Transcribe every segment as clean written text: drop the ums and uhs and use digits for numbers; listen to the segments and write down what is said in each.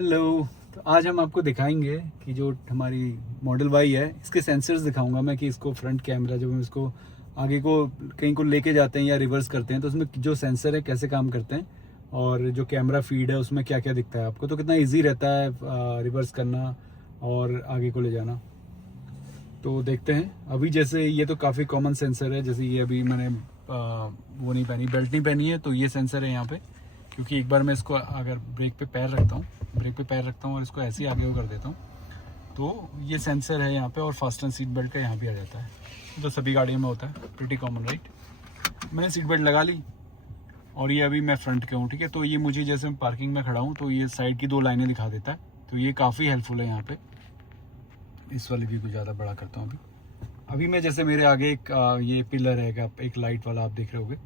Hello. तो आज हम आपको दिखाएंगे कि जो हमारी मॉडल वाई है इसके सेंसर्स दिखाऊंगा मैं कि इसको फ्रंट कैमरा जब हम इसको आगे को कहीं को लेके जाते हैं या रिवर्स करते हैं तो उसमें जो सेंसर है कैसे काम करते हैं और जो कैमरा फीड है उसमें क्या क्या दिखता है आपको, तो कितना इजी रहता है रिवर्स करना और आगे को ले जाना। तो देखते हैं। अभी जैसे ये तो काफ़ी कॉमन सेंसर है, जैसे ये अभी मैंने वो नहीं पहनी, बेल्ट नहीं पहनी है, तो ये सेंसर है यहाँ पे। क्योंकि एक बार मैं इसको अगर ब्रेक पे पैर रखता हूँ और इसको ऐसे ही आगे कर देता हूँ तो ये सेंसर है यहाँ पे, और फास्टन सीट बेल्ट का यहाँ भी आ जाता है। तो सभी गाड़ियों में होता है, प्रिटी कॉमन राइट। मैंने सीट बेल्ट लगा ली और ये अभी मैं फ्रंट के हूँ, ठीक है। तो ये मुझे जैसे मैं पार्किंग में खड़ा हूँ तो ये साइड की 2 लाइनें दिखा देता है, तो ये काफ़ी हेल्पफुल है यहाँ पे। इस वाले व्यू को ज़्यादा बड़ा करता हूँ अभी मैं जैसे मेरे आगे एक ये पिलर है, एक लाइट वाला आप देख रहे होगे।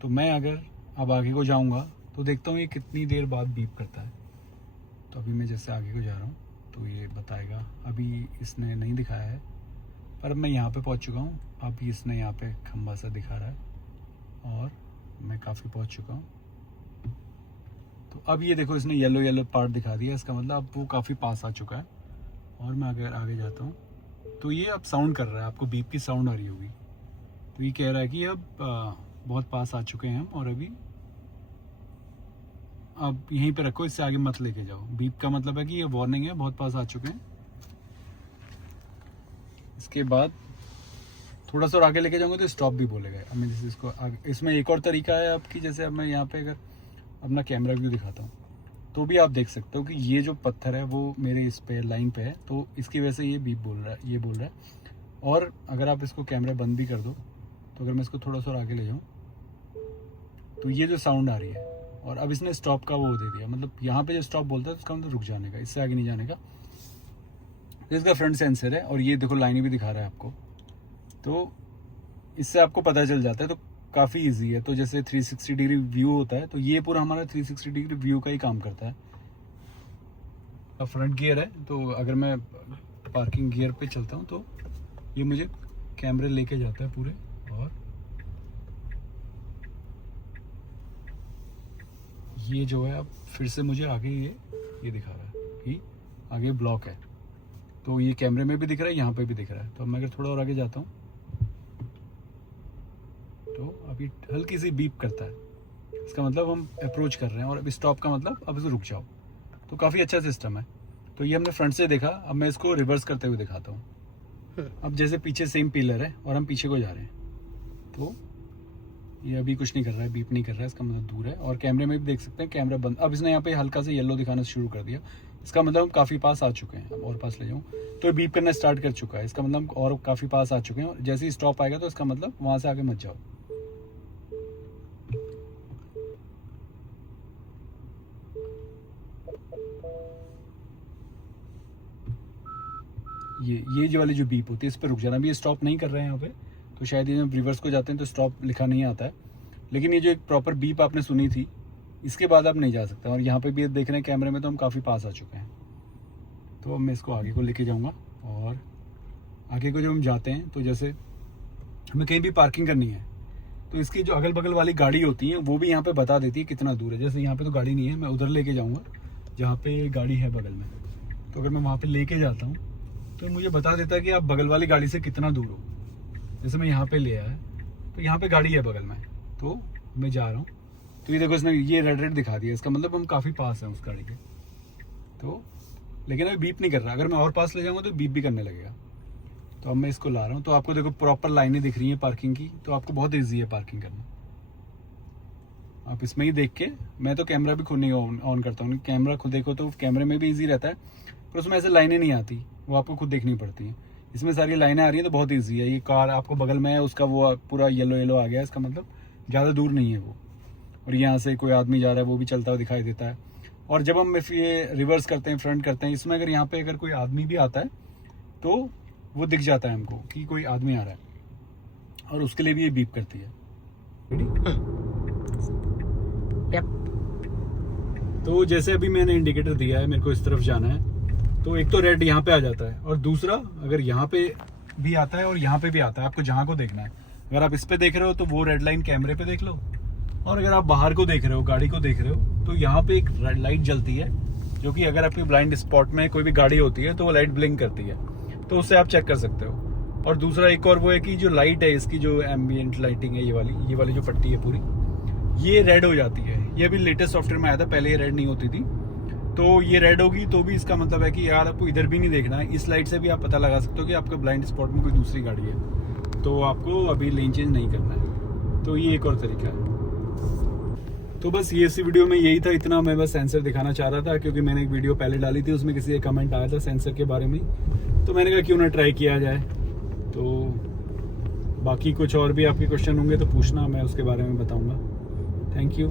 तो मैं अगर अब आगे को जाऊँगा तो देखता हूँ ये कितनी देर बाद बीप करता है। तो अभी मैं जैसे आगे को जा रहा हूँ तो ये बताएगा। अभी इसने नहीं दिखाया है पर अब मैं यहाँ पे पहुँच चुका हूँ। अभी इसने यहाँ पे खंबा सा दिखा रहा है और मैं काफ़ी पहुँच चुका हूँ। तो अब ये देखो इसने येलो येलो पार्ट दिखा दिया, इसका मतलब अब वो काफ़ी पास आ चुका है। और मैं अगर आगे जाता हूँ तो ये अब साउंड कर रहा है, आपको बीप की साउंड आ रही होगी। तो ये कह रहा है कि अब बहुत पास आ चुके हैं हम और अभी अब यहीं पे रखो, इससे आगे मत लेके जाओ। बीप का मतलब है कि ये वार्निंग है, बहुत पास आ चुके हैं। इसके बाद थोड़ा सा और आगे लेके जाऊंगा तो स्टॉप भी बोलेगा। अब मैं जैसे इसको आगे, इसमें एक और तरीका है आपकी, जैसे अब मैं यहाँ पे अगर अपना कैमरा व्यू दिखाता हूँ तो भी आप देख सकते हो कि ये जो पत्थर है वो मेरे इस पे लाइन पे है, तो इसकी वजह से ये बीप बोल रहा है, ये बोल रहा है। और अगर आप इसको कैमरा बंद भी कर दो तो अगर मैं इसको थोड़ा सा और आगे ले जाऊँ तो ये जो साउंड आ रही है, और अब इसने स्टॉप का वो दे दिया, मतलब यहाँ पे जो स्टॉप बोलता है तो उसका मतलब रुक जाने का, इससे आगे नहीं जाने का। तो इसका फ्रंट सेंसर है और ये देखो लाइनें भी दिखा रहा है आपको, तो इससे आपको पता चल जाता है। तो काफ़ी इजी है। तो जैसे 360 डिग्री व्यू होता है तो ये पूरा हमारा 360 डिग्री व्यू का ही काम करता है। अब फ्रंट गियर है तो अगर मैं पार्किंग गियर पे चलता हूँ तो ये मुझे कैमरे लेके जाता है पूरे, और ये जो है अब फिर से मुझे आगे ये दिखा रहा है कि आगे ब्लॉक है। तो ये कैमरे में भी दिख रहा है, यहाँ पे भी दिख रहा है। तो अब मैं अगर थोड़ा और आगे जाता हूँ तो अभी हल्की सी बीप करता है, इसका मतलब हम अप्रोच कर रहे हैं। और अभी स्टॉप का मतलब अब इसे रुक जाओ। तो काफ़ी अच्छा सिस्टम है। तो ये हमने फ्रंट से देखा, अब मैं इसको रिवर्स करते हुए दिखाता हूँ। अब जैसे पीछे सेम पिलर है और हम पीछे को जा रहे हैं तो ये अभी कुछ नहीं कर रहा है, बीप नहीं कर रहा है, इसका मतलब दूर है। और कैमरे में भी देख सकते हैं कैमरा बंद। अब इसने यहाँ पे हल्का से येलो दिखाना शुरू कर दिया, इसका मतलब हम काफ़ी पास आ चुके हैं। अब और पास ले जाऊँ तो ये बीप करना स्टार्ट कर चुका है, इसका मतलब हम और काफ़ी पास आ चुके हैं। और जैसे ही स्टॉप आएगा तो इसका मतलब वहाँ से आगे मत जाओ। ये जो वाली जो बीप होती है इस पर रुक जाना। भी ये स्टॉप नहीं कर रहे हैं यहाँ पे, तो शायद ये जब रिवर्स को जाते हैं तो स्टॉप लिखा नहीं आता है। लेकिन ये जो एक प्रॉपर बीप आपने सुनी थी इसके बाद आप नहीं जा सकते। और यहाँ पे भी देख रहे हैं कैमरे में तो हम काफ़ी पास आ चुके हैं। तो अब मैं इसको आगे को लेके जाऊँगा, और आगे को जब हम जाते हैं तो जैसे हमें कहीं भी पार्किंग करनी है तो इसकी जो अगल बगल वाली गाड़ी होती है वो भी यहाँ पे बता देती है कितना दूर है। जैसे यहाँ पे तो गाड़ी नहीं है, मैं उधर लेके जाऊँगा जहाँ पे गाड़ी है बगल में। तो अगर मैं वहाँ पे लेके जाता हूँ तो मुझे बता देता है कि आप बगल वाली गाड़ी से कितना दूर हो। जैसे मैं यहाँ पे ले आया तो यहाँ पे गाड़ी है बगल में, तो मैं जा रहा हूँ तो ये देखो इसने ये रेड दिखा दिया, इसका मतलब हम काफ़ी पास हैं उस गाड़ी के। तो लेकिन अभी बीप नहीं कर रहा, अगर मैं और पास ले जाऊँगा तो बीप भी करने लगेगा। तो अब मैं इसको ला रहा हूँ तो आपको देखो प्रॉपर लाइनें दिख रही हैं पार्किंग की, तो आपको बहुत ईजी है पार्किंग करना। आप इसमें ही देख के, मैं तो कैमरा भी खुद नहीं ऑन करता हूँ, कैमरा खुद देखो तो कैमरे में भी ईजी रहता है, पर उसमें ऐसे लाइनें नहीं आती, वो आपको खुद देखनी पड़ती हैं। इसमें सारी लाइनें आ रही हैं तो बहुत ईजी है। ये कार आपको बगल में है, उसका वो पूरा येलो येलो आ गया, इसका मतलब ज़्यादा दूर नहीं है वो। और यहाँ से कोई आदमी जा रहा है वो भी चलता हुआ दिखाई देता है। और जब हम ये रिवर्स करते हैं, फ्रंट करते हैं, इसमें अगर यहाँ पे अगर कोई आदमी भी आता है तो वो दिख जाता है हमको कि कोई आदमी आ रहा है, और उसके लिए भी ये बीप करती है। तो जैसे अभी मैंने इंडिकेटर दिया है, मेरे को इस तरफ जाना है, तो एक तो रेड यहाँ पे आ जाता है, और दूसरा अगर यहाँ पे भी आता है और यहाँ पे भी आता है, आपको जहाँ को देखना है। अगर आप इस पे देख रहे हो तो वो रेड लाइन कैमरे पे देख लो, और अगर आप बाहर को देख रहे हो, गाड़ी को देख रहे हो, तो यहाँ पे एक रेड लाइट जलती है जो कि अगर आपकी ब्लाइंड स्पॉट में कोई भी गाड़ी होती है तो वो लाइट ब्लिंक करती है, तो उससे आप चेक कर सकते हो। और दूसरा एक और वो है कि जो लाइट है इसकी, जो एम्बियंट लाइटिंग है, ये वाली जो पट्टी है पूरी, ये रेड हो जाती है। ये अभी लेटेस्ट सॉफ्टवेयर में आया था, पहले ये रेड नहीं होती थी। तो ये रेड होगी तो भी इसका मतलब है कि यार आपको इधर भी नहीं देखना है, इस लाइट से भी आप पता लगा सकते हो कि आपके ब्लाइंड स्पॉट में कोई दूसरी गाड़ी है, तो आपको अभी लेन चेंज नहीं करना है। तो ये एक और तरीका है। तो बस ये इसी वीडियो में यही था, इतना मैं बस सेंसर दिखाना चाह रहा था, क्योंकि मैंने एक वीडियो पहले डाली थी, उसमें किसी का कमेंट आया था सेंसर के बारे में, तो मैंने कहा क्यों ना ट्राई किया जाए। तो बाकी कुछ और भी आपके क्वेश्चन होंगे तो पूछना, मैं उसके बारे में बताऊंगा। Thank you.